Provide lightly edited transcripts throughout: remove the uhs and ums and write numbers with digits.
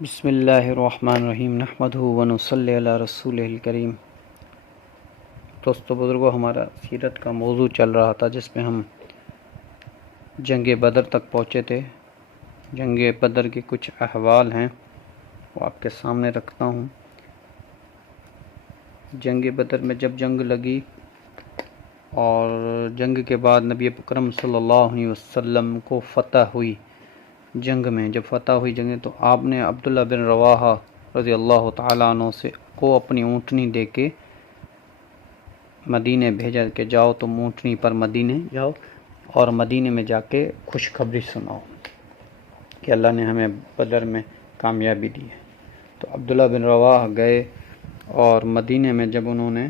بسم اللہ الرحمن الرحیم نحمدہ ونصلی علی رسولہ الکریم۔ دوستو بزرگوں، ہمارا سیرت کا موضوع چل رہا تھا جس میں ہم جنگ بدر تک پہنچے تھے۔ جنگ بدر کے کچھ احوال ہیں وہ آپ کے سامنے رکھتا ہوں۔ جنگ بدر میں جب جنگ لگی اور جنگ کے بعد نبی اکرم صلی اللہ علیہ وسلم کو فتح ہوئی، جنگ میں جب فتح ہوئی جنگ تو آپ نے عبداللہ بن رواحہ رضی اللہ تعالیٰ عنہ سے کو اپنی اونٹنی دے کے مدینے بھیجا کہ جاؤ تم اونٹنی پر مدینے جاؤ اور مدینے میں جا کے خوشخبری سناؤ کہ اللہ نے ہمیں بدر میں کامیابی دی ہے۔ تو عبداللہ بن رواحہ گئے اور مدینے میں جب انہوں نے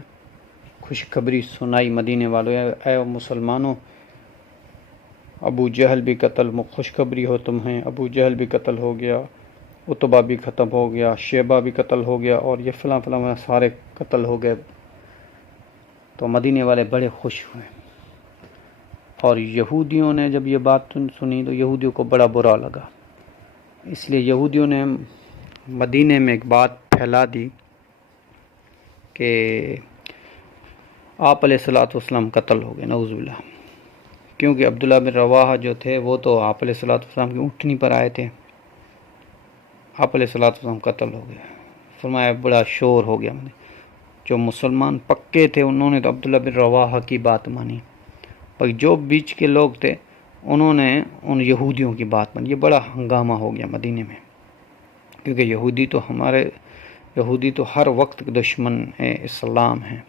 خوشخبری سنائی مدینے والوں، اے مسلمانوں، ابو جہل بھی قتل، خوشخبری ہو تمہیں، ابو جہل بھی قتل ہو گیا، عتبہ بھی ختم ہو گیا، شیبہ بھی قتل ہو گیا اور یہ فلاں فلاں سارے قتل ہو گئے۔ تو مدینے والے بڑے خوش ہوئے، اور یہودیوں نے جب یہ بات سنی تو یہودیوں کو بڑا برا لگا، اس لیے یہودیوں نے مدینے میں ایک بات پھیلا دی کہ آپ علیہ الصلوۃ والسلام قتل ہو گئے، نعوذ باللہ، کیونکہ عبداللہ بن رواحہ جو تھے وہ تو آپ علیہ الصلوۃ والسلام کی اونٹنی پر آئے تھے، آپ علیہ الصلوۃ والسلام قتل ہو گئے۔ فرمایا بڑا شور ہو گیا، جو مسلمان پکے تھے انہوں نے تو عبداللہ بن رواحہ کی بات مانی، اور جو بیچ کے لوگ تھے انہوں نے ان یہودیوں کی بات مانی۔ یہ بڑا ہنگامہ ہو گیا مدینے میں، کیونکہ یہودی تو ہر وقت دشمن اسلام ہیں،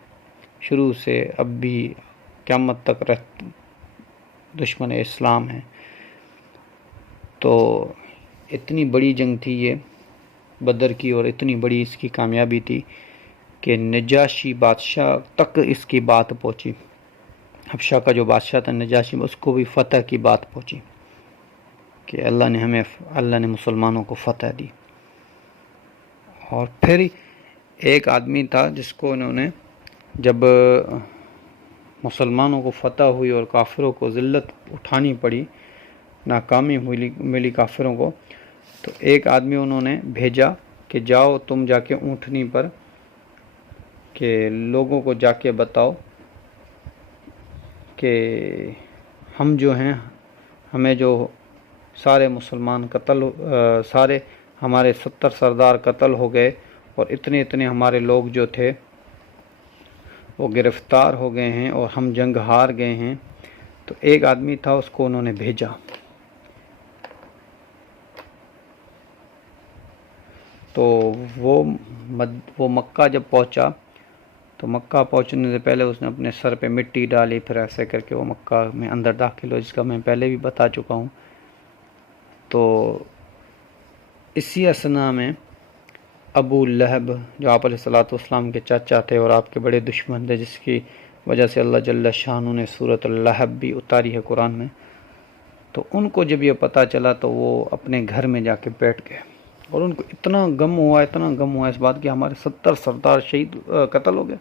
شروع سے اب بھی قیامت تک دشمن اسلام ہیں۔ تو اتنی بڑی جنگ تھی یہ بدر کی، اور اتنی بڑی اس کی کامیابی تھی کہ نجاشی بادشاہ تک اس کی بات پہنچی، حبشہ کا جو بادشاہ تھا نجاشی، اس کو بھی فتح کی بات پہنچی کہ اللہ نے مسلمانوں کو فتح دی۔ اور پھر ایک آدمی تھا جس کو انہوں نے، جب مسلمانوں کو فتح ہوئی اور کافروں کو ذلت اٹھانی پڑی، ناکامی ملی کافروں کو، تو ایک آدمی انہوں نے بھیجا کہ جاؤ تم جا کے اونٹنی پر کہ لوگوں کو جا کے بتاؤ کہ ہم جو ہیں، ہمیں جو سارے مسلمان سارے ہمارے 70 سردار قتل ہو گئے اور اتنے ہمارے لوگ جو تھے وہ گرفتار ہو گئے ہیں اور ہم جنگ ہار گئے ہیں۔ تو ایک آدمی تھا، اس کو انہوں نے بھیجا، تو وہ مکہ جب پہنچا تو مکہ پہنچنے سے پہلے اس نے اپنے سر پہ مٹی ڈالی، پھر ایسے کر کے وہ مکہ میں اندر داخل ہو، جس کا میں پہلے بھی بتا چکا ہوں۔ تو اسی اثنا میں ابو لہب جو آپ علیہ الصلوۃ والسلام کے چاچا تھے اور آپ کے بڑے دشمن تھے، جس کی وجہ سے اللہ جل شانہ نے سورۃ اللہب بھی اتاری ہے قرآن میں، تو ان کو جب یہ پتہ چلا تو وہ اپنے گھر میں جا کے بیٹھ گئے، اور ان کو اتنا غم ہوا اس بات کہ ہمارے 70 سردار شہید قتل ہو گئے۔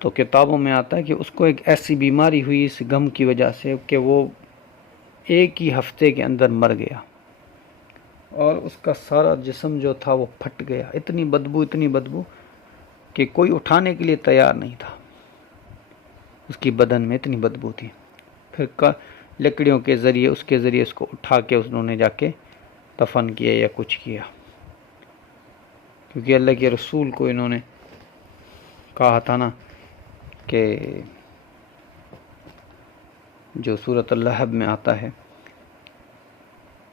تو کتابوں میں آتا ہے کہ اس کو ایک ایسی بیماری ہوئی اس غم کی وجہ سے کہ وہ ایک ہی ہفتے کے اندر مر گیا، اور اس کا سارا جسم جو تھا وہ پھٹ گیا، اتنی بدبو کہ کوئی اٹھانے کے لیے تیار نہیں تھا، اس کی بدن میں اتنی بدبو تھی۔ پھر لکڑیوں کے ذریعے اس کو اٹھا کے انہوں نے جا کے دفن کیا یا کچھ کیا، کیونکہ اللہ کے رسول کو انہوں نے کہا تھا نا کہ جو سورۃ اللہب میں آتا ہے۔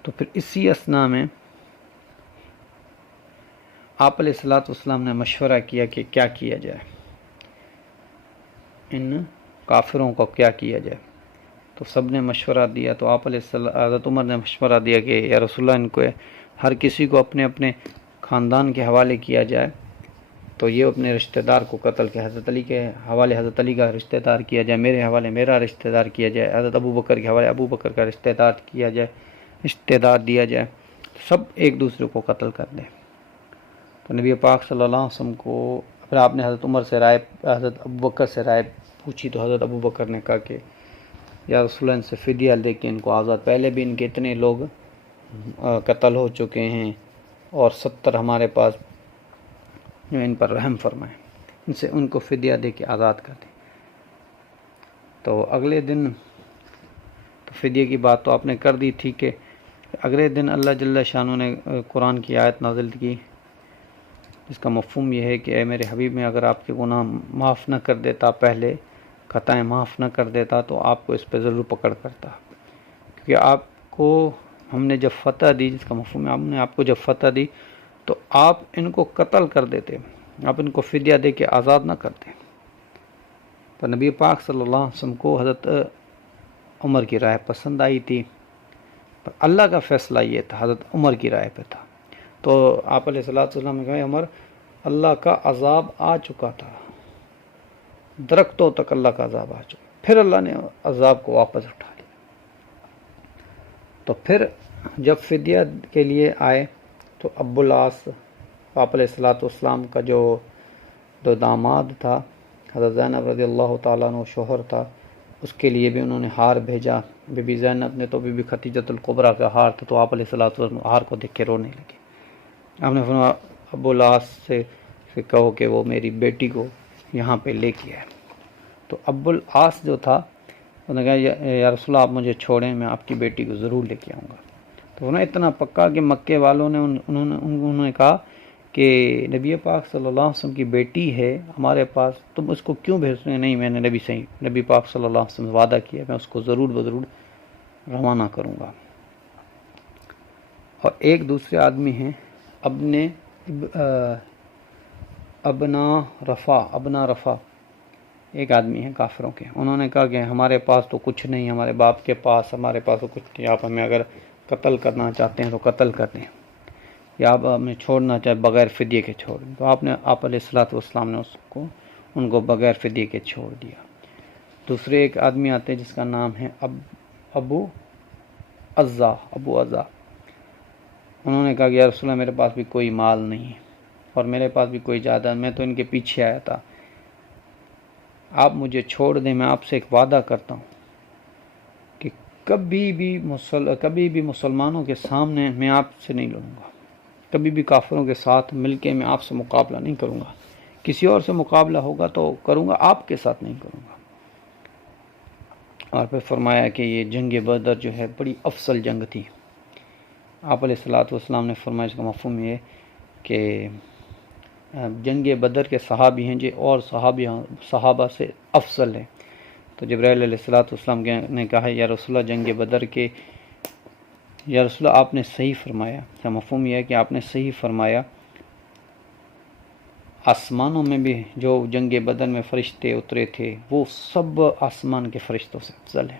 تو پھر اسی اثنا میں آپ علیہ الصلوۃ والسلام نے مشورہ کیا کہ کیا کیا جائے، ان کافروں کو کیا کیا جائے۔ تو سب نے مشورہ دیا، تو حضرت عمر نے مشورہ دیا کہ یا رسول اللہ، ان کو ہر کسی کو اپنے اپنے خاندان کے حوالے کیا جائے، تو یہ اپنے رشتہ دار کو قتل کے حضرت علی کے حوالے حضرت علی کا رشتہ دار کیا جائے، میرے حوالے میرا رشتہ دار کیا جائے، حضرت ابو بکر کے حوالے ابو بکر کا رشتہ دار کیا جائے، رشتہ دار دیا جائے، سب ایک دوسرے کو قتل کر دیں۔ تو نبی پاک صلی اللہ علیہ وسلم کو پھر آپ نے حضرت ابو بکر سے رائے پوچھی، تو حضرت ابو بکر نے کہا کہ یا رسول اللہ، ان سے فدیہ دے کے ان کو آزاد، پہلے بھی ان کے اتنے لوگ قتل ہو چکے ہیں اور 70 ہمارے پاس جو ان پر رحم فرمائیں، ان کو فدیہ دے کے آزاد کر دیں۔ تو اگلے دن تو فدیے کی بات تو آپ نے کر دی تھی کہ اگلے دن اللہ جل شانہ نے قرآن کی آیت نازل کی جس کا مفہوم یہ ہے کہ اے میرے حبیب، میں اگر آپ کے گناہ معاف نہ کر دیتا، پہلے خطائیں معاف نہ کر دیتا، تو آپ کو اس پہ ضرور پکڑ کرتا، کیونکہ آپ کو ہم نے جب فتح دی، جس کا مفہوم ہے ہم نے آپ کو جب فتح دی تو آپ ان کو قتل کر دیتے، آپ ان کو فدیہ دے کے آزاد نہ کرتے۔ تو نبی پاک صلی اللہ علیہ وسلم کو حضرت عمر کی رائے پسند آئی تھی، پر اللہ کا فیصلہ یہ تھا، حضرت عمر کی رائے پہ تھا۔ تو آپ علیہ السلام نے کہا عمر، اللہ کا عذاب آ چکا تھا، درختوں تک اللہ کا عذاب آ چکا، پھر اللہ نے عذاب کو واپس اٹھا لیا۔ تو پھر جب فدیہ کے لیے آئے تو ابو العاص، آپ علیہ السلام کا جو داماد تھا، حضرت زینب رضی اللہ تعالیٰ عنہ شوہر تھا، اس کے لیے بھی انہوں نے ہار بھیجا۔ بی بی زینب نے تو بی بی خدیجۃ الکبریٰ کا ہار تھا، تو آپ علیہ السلام ہار کو دیکھ کے رونے لگے۔ آپ نے فرمایا ابو العاص سے کہو کہ وہ میری بیٹی کو یہاں پہ لے کے آئے۔ تو ابو العاص جو تھا انہوں نے کہا یا رسول اللہ، آپ مجھے چھوڑیں، میں آپ کی بیٹی کو ضرور لے کے آؤں گا۔ تو انہوں نے اتنا پکا کہ مکے والوں نے انہوں نے کہا کہ نبی پاک صلی اللہ علیہ وسلم کی بیٹی ہے ہمارے پاس، تم اس کو کیوں بھیجتے ہیں؟ نہیں، میں نے نبی پاک صلی اللہ علیہ وسلم وعدہ کیا، میں اس کو ضرور روانہ کروں گا۔ اور ایک دوسرے آدمی ہیں ابنا رفا ایک آدمی ہیں کافروں کے، انہوں نے کہا کہ ہمارے پاس تو کچھ نہیں، ہمارے باپ کے پاس، ہمارے پاس تو کچھ نہیں، آپ ہمیں اگر قتل کرنا چاہتے ہیں تو قتل کر دیں، یا آپ ہمیں چھوڑنا چاہے بغیر فدیے کے چھوڑ دیں۔ تو آپ علیہ السلام نے ان کو بغیر فدیے کے چھوڑ دیا۔ دوسرے ایک آدمی آتے ہیں جس کا نام ہے ابو عزا، انہوں نے کہا کہ یا رسول اللہ، میرے پاس بھی کوئی مال نہیں ہے اور میرے پاس بھی کوئی جائیداد، میں تو ان کے پیچھے آیا تھا، آپ مجھے چھوڑ دیں، میں آپ سے ایک وعدہ کرتا ہوں کہ کبھی بھی مسلمانوں کے سامنے میں آپ سے نہیں لڑوں گا، کبھی بھی کافروں کے ساتھ مل کے میں آپ سے مقابلہ نہیں کروں گا، کسی اور سے مقابلہ ہوگا تو کروں گا، آپ کے ساتھ نہیں کروں گا۔ اور پھر فرمایا کہ یہ جنگ بدر جو ہے بڑی افضل جنگ تھی۔ آپ علیہ السلام نے فرمایا اس کا مفہوم یہ کہ جنگ بدر کے صحابی ہیں جو اور صحابہ سے افضل ہے۔ تو جبرائیل علیہ السلام نے کہا یا رسول اللہ، جنگ بدر کے، یا رسول اللہ آپ نے صحیح فرمایا، اس کا مفہوم یہ ہے کہ آپ نے صحیح فرمایا، آسمانوں میں بھی جو جنگ بدر میں فرشتے اترے تھے وہ سب آسمان کے فرشتوں سے افضل ہیں۔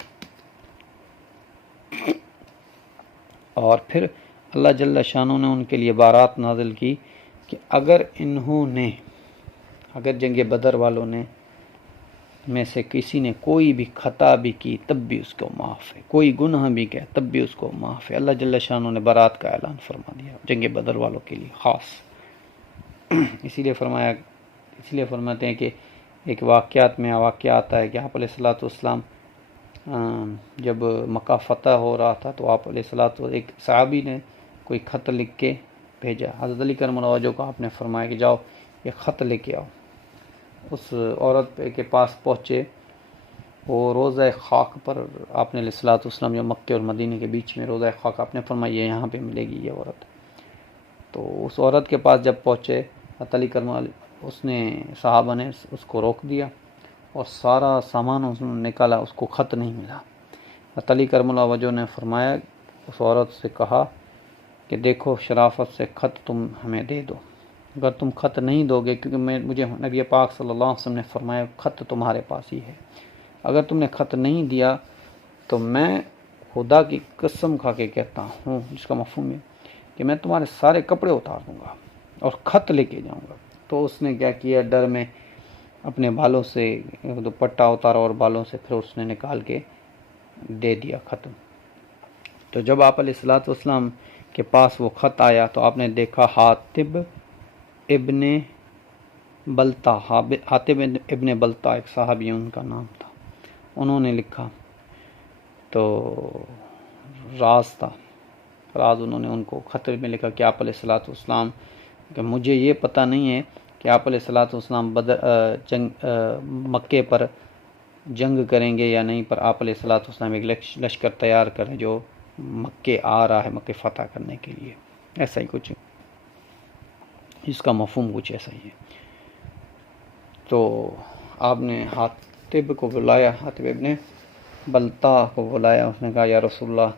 اور پھر اللہ جل شانہ نے ان کے لیے بارات نازل کی کہ اگر جنگ بدر والوں نے میں سے کسی نے کوئی بھی خطا بھی کی تب بھی اس کو معاف ہے، کوئی گناہ بھی کیا تب بھی اس کو معاف ہے۔ اللہ جل شانہ نے بارات کا اعلان فرما دیا جنگ بدر والوں کے لیے خاص۔ اسی لیے فرماتے ہیں کہ ایک واقعہ آتا ہے کہ آپ علیہ السلام جب مکہ فتح ہو رہا تھا تو آپ علیہ السلام ایک صحابی نے کوئی خط لکھ کے بھیجا، حضرت علی کرم اللہ وجہہ کو آپ نے فرمایا کہ جاؤ یہ خط لے کے آؤ۔ اس عورت کے پاس پہنچے، وہ روضہ خاک پر آپ نے علیہ السلام جو مکہ اور مدینہ کے بیچ میں روضہ خاک، آپ نے فرمایا یہ یہاں پہ ملے گی یہ عورت۔ تو اس عورت کے پاس جب پہنچے حضرت علی کرم اللہ، اس نے صحابہ نے اس کو روک دیا اور سارا سامان اس نے نکالا، اس کو خط نہیں ملا۔ حضرت علی کرم اللہ وجہ نے فرمایا، اس عورت سے کہا کہ دیکھو شرافت سے خط تم ہمیں دے دو، اگر تم خط نہیں دو گے، کیونکہ مجھے نبی پاک صلی اللہ علیہ وسلم نے فرمایا خط تمہارے پاس ہی ہے، اگر تم نے خط نہیں دیا تو میں خدا کی قسم کھا کے کہتا ہوں، جس کا مفہوم ہے کہ میں تمہارے سارے کپڑے اتار دوں گا اور خط لے کے جاؤں گا۔ تو اس نے کیا کیا، ڈر میں اپنے بالوں سے دوپٹہ اتارا اور بالوں سے پھر اس نے نکال کے دے دیا خط۔ تو جب آپ علیہ السلام کے پاس وہ خط آیا تو آپ نے دیکھا حاطب ابن بلتا ایک صحابی ان کا نام تھا، انہوں نے لکھا، تو راز تھا راز انہوں نے ان کو خط میں لکھا کہ آپ علیہ الصلوۃ والسلام کہ مجھے یہ پتہ نہیں ہے کہ آپ علیہ الصلوۃ والسلام مکے پر جنگ کریں گے یا نہیں، پر آپ علیہ الصلوۃ والسلام ایک لشکر تیار کریں جو مکے آ رہا ہے مکے فتح کرنے کے لیے، ایسا ہی کچھ، اس کا مفہوم کچھ ایسا ہی ہے۔ تو آپ نے حاطب کو بلایا، حاطب ابن بلتا کو بلایا، اس نے کہا یا رسول اللہ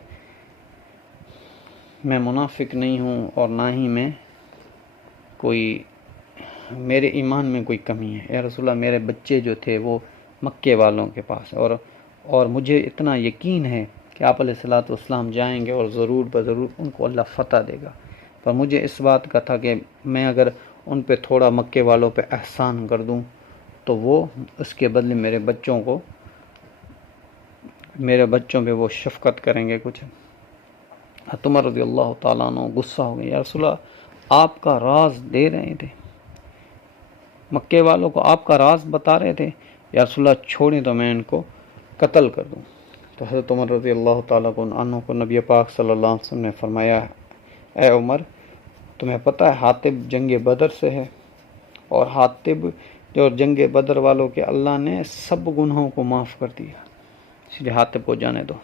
میں منافق نہیں ہوں اور نہ ہی میں کوئی میرے ایمان میں کوئی کمی ہے، یا رسول اللہ میرے بچے جو تھے وہ مکے والوں کے پاس، اور مجھے اتنا یقین ہے کہ آپ علیہ الصلوۃ والسلام جائیں گے اور ضرور بضرور ان کو اللہ فتح دے گا، پر مجھے اس بات کا تھا کہ میں اگر ان پہ تھوڑا مکے والوں پہ احسان کر دوں تو وہ اس کے بدلے میرے بچوں پہ وہ شفقت کریں گے کچھ۔ عمر رضی اللہ تعالیٰ عنہ غصہ ہو گئے، یا رسول اللہ آپ کا راز دے رہے تھے، مکے والوں کو آپ کا راز بتا رہے تھے، یا رسول اللہ چھوڑیں تو میں ان کو قتل کر دوں۔ تو حضرت عمر رضی اللہ تعالیٰ عنہ کو نبی پاک صلی اللہ علیہ وسلم نے فرمایا، اے عمر تمہیں پتہ ہے حاطب جنگ بدر سے ہے، اور حاطب جو جنگ بدر والوں کے اللہ نے سب گناہوں کو معاف کر دیا، اس لیے حاطب کو جانے دو۔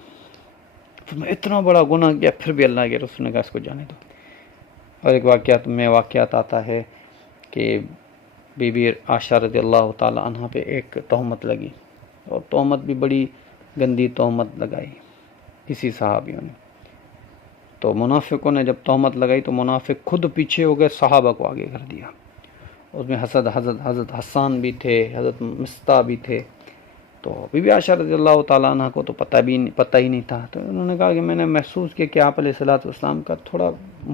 فرمایا اتنا بڑا گناہ کیا، پھر بھی اللہ کے رسول نے کہا اس کو جانے دو۔ اور ایک واقعات آتا ہے کہ بی بی عائشہ رضی اللہ تعالی عنہ پہ ایک تہمت لگی، اور تہمت بھی بڑی گندی تہمت لگائی کسی صحابیوں نے، تو منافقوں نے جب تہمت لگائی تو منافق خود پیچھے ہو گئے، صحابہ کو آگے کر دیا۔ اس میں حضرت حسان بھی تھے، حضرت مصطح بھی تھے، تو بی بی عائشہ رضی اللہ تعالیٰ عنہ کو تو پتہ ہی نہیں تھا، تو انہوں نے کہا کہ میں نے محسوس کیا کہ آپ علیہ الصلوۃ والسلام کا تھوڑا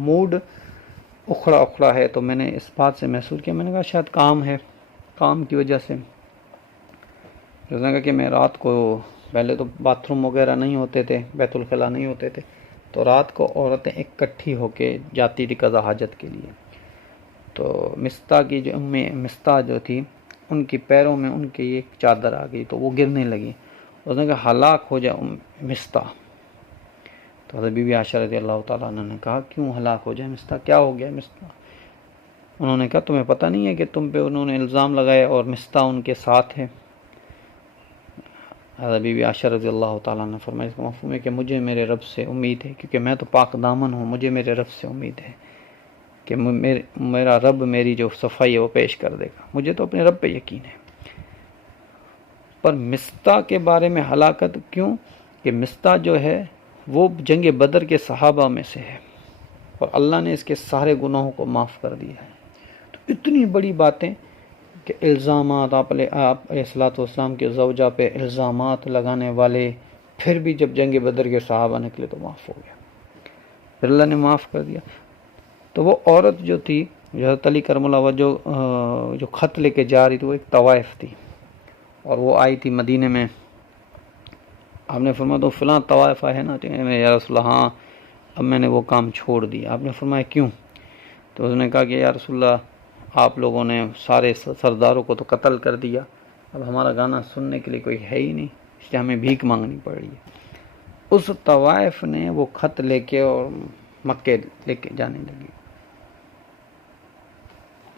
موڈ اکھڑا ہے، تو میں نے اس بات سے محسوس کیا، میں نے کہا شاید کام ہے، کام کی وجہ سے۔ اس نے کہا کہ میں رات کو، پہلے تو باتھ روم وغیرہ نہیں ہوتے تھے، بیت الخلاء نہیں ہوتے تھے، تو رات کو عورتیں اکٹھی ہو کے جاتی تھی قضا حاجت کے لیے، تو مصطح جو تھی ان کی پیروں میں ان کی ایک چادر آ گئی تو وہ گرنے لگی، اس نے کہا ہلاک ہو جائے مصطح۔ تو حضرت بی بی عائشہ رضی اللہ تعالیٰ عنہ نے کہا کیوں ہلاک ہو جائے مصطح، کیا ہو گیا مصطح؟ انہوں نے کہا تمہیں پتہ نہیں ہے کہ تم پہ انہوں نے الزام لگایا اور مصطح ان کے ساتھ ہے؟ حضرت بی بی عائشہ رضی اللہ تعالیٰ نے فرمایا اس کا مفہوم ہے کہ مجھے میرے رب سے امید ہے، کیونکہ میں تو پاک دامن ہوں، مجھے میرے رب سے امید ہے کہ میرا رب میری جو صفائی ہے وہ پیش کر دے گا، مجھے تو اپنے رب پہ یقین ہے۔ پر مصطح کے بارے میں ہلاکت کیوں؟ کہ مصطح جو ہے وہ جنگ بدر کے صحابہ میں سے ہے، اور اللہ نے اس کے سارے گناہوں کو معاف کر دیا ہے۔ تو اتنی بڑی باتیں کہ الزامات، آپ علیہ الصلوۃ والسلام کے زوجہ پہ الزامات لگانے والے، پھر بھی جب جنگ بدر کے صحابہ نکلے تو معاف ہو گیا، پھر اللہ نے معاف کر دیا۔ تو وہ عورت جو تھی حضرت علی کرم اللہ وجہ جو خط لے کے جا رہی تھی، وہ ایک طوائف تھی، اور وہ آئی تھی مدینے میں۔ آپ نے فرمایا تو فلاں طوائف ہے نا، یا رسول اللہ ہاں اب میں نے وہ کام چھوڑ دیا۔ آپ نے فرمایا کیوں؟ تو اس نے کہا کہ یا رسول اللہ آپ لوگوں نے سارے سرداروں کو تو قتل کر دیا، اب ہمارا گانا سننے کے لیے کوئی ہے ہی نہیں، اس لیے ہمیں بھیک مانگنی پڑ رہی ہے۔ اس طوائف نے وہ خط لے کے اور مکے لے کے جانے لگی۔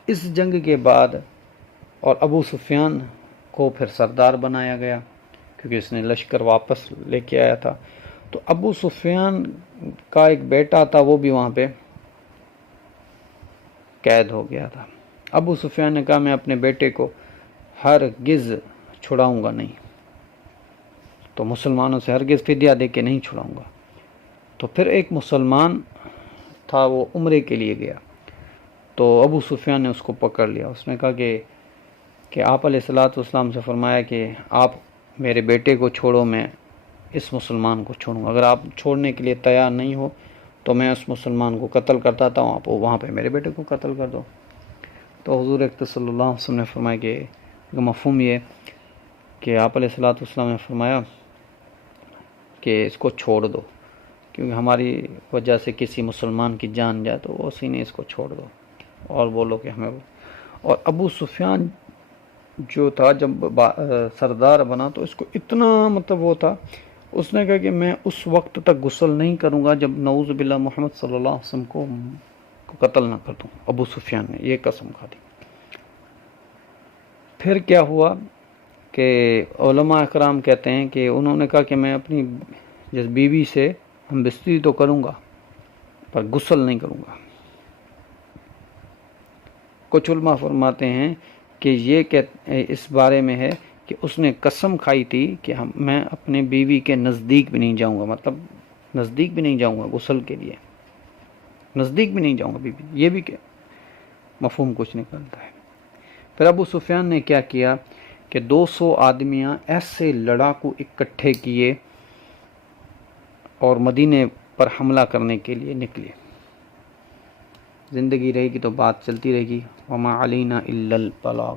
اس جنگ کے بعد اور ابو سفیان کو پھر سردار بنایا گیا، کیونکہ اس نے لشکر واپس لے کے آیا تھا۔ تو ابو سفیان کا ایک بیٹا تھا، وہ بھی وہاں پہ قید ہو گیا تھا۔ ابو سفیان نے کہا میں اپنے بیٹے کو ہرگز چھڑاؤں گا نہیں، تو مسلمانوں سے ہرگز فدیہ دے کے نہیں چھڑاؤں گا۔ تو پھر ایک مسلمان تھا، وہ عمرے کے لیے گیا، تو ابو سفیان نے اس کو پکڑ لیا۔ اس نے کہا کہ آپ علیہ الصلوۃ والسلام سے فرمایا کہ آپ میرے بیٹے کو چھوڑو، میں اس مسلمان کو چھوڑوں گا، اگر آپ چھوڑنے کے لیے تیار نہیں ہو تو میں اس مسلمان کو قتل کرتا ہوں، آپ وہاں پہ میرے بیٹے کو قتل کر دو۔ تو حضور اکرم صلی اللہ علیہ وسلم نے فرمایا کہ مفہوم یہ کہ آپ علیہ الصلوۃ والسلام نے فرمایا کہ اس کو چھوڑ دو، کیونکہ ہماری وجہ سے کسی مسلمان کی جان جائے تو اسی نے اس کو چھوڑ دو، اور بولو کہ ہمیں۔ اور ابو سفیان جو تھا جب سردار بنا تو اس کو اتنا وہ تھا، اس نے کہا کہ میں اس وقت تک غسل نہیں کروں گا جب نعوذ باللہ محمد صلی اللہ علیہ وسلم کو قتل نہ کر دوں. ابو سفیان نے یہ قسم کھا دی. پھر کیا ہوا کہ علماء اکرام کہتے ہیں کہ انہوں نے کہا کہ میں اپنی جس بیوی سے ہم بستری تو کروں گا پر غسل نہیں کروں گا. کچھ علماء فرماتے ہیں کہ یہ اس بارے میں ہے کہ اس نے قسم کھائی تھی کہ میں اپنے بیوی کے نزدیک بھی نہیں جاؤں گا، مطلب نزدیک بھی نہیں جاؤں گا غسل کے لیے، نزدیک بھی نہیں جاؤں گا بیوی. یہ بھی کہ مفہوم کچھ نکلتا ہے. پھر ابو سفیان نے کیا کیا کہ 200 آدمیاں ایسے لڑاکو اکٹھے کیے اور مدینے پر حملہ کرنے کے لیے نکلے. زندگی رہے گی تو بات چلتی رہے گی. وما علینا الا البلاغ.